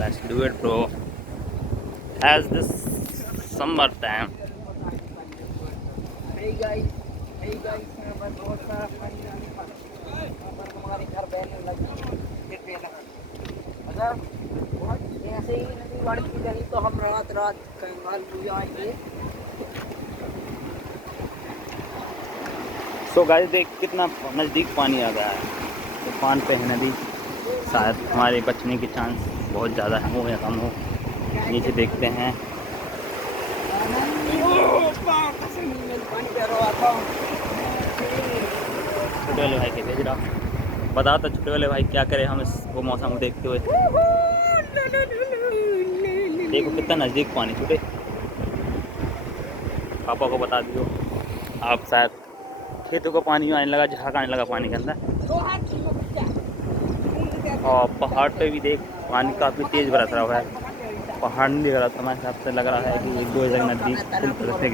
Let's do it, bro. As this summer time. Hey guys, यहाँ पर बहुत सारा पानी आने पर यहाँ पर हमारे घर बहने लगी फिर अगर बहुत ऐसे ही नदी बढ़ती रही तो हम रात रात कंगाल हो जाएंगे। सो गाइस देख कितना नज़दीक पानी आ गया है। तूफान पे है नदी, शायद हमारे बचने के चांस बहुत ज़्यादा हो या कम हो। नीचे देखते हैं। छोटे वाले भाई के भेज रहा हूँ। बता तो छोटे वाले भाई क्या करें हम इस वो मौसम को देखते हुए। देखो कितना नज़दीक पानी। छोटे पापा को बता दियो। आप शायद खेतों का पानी आने लगा, झाग आने लगा पानी के अंदर। और पहाड़ पे भी देख पानी काफ़ी तेज़ बरस रहा है। पहाड़ नहीं दिख रहा था, हमारे हिसाब से लग रहा है कि एक दो जगह नदी फुल तरह से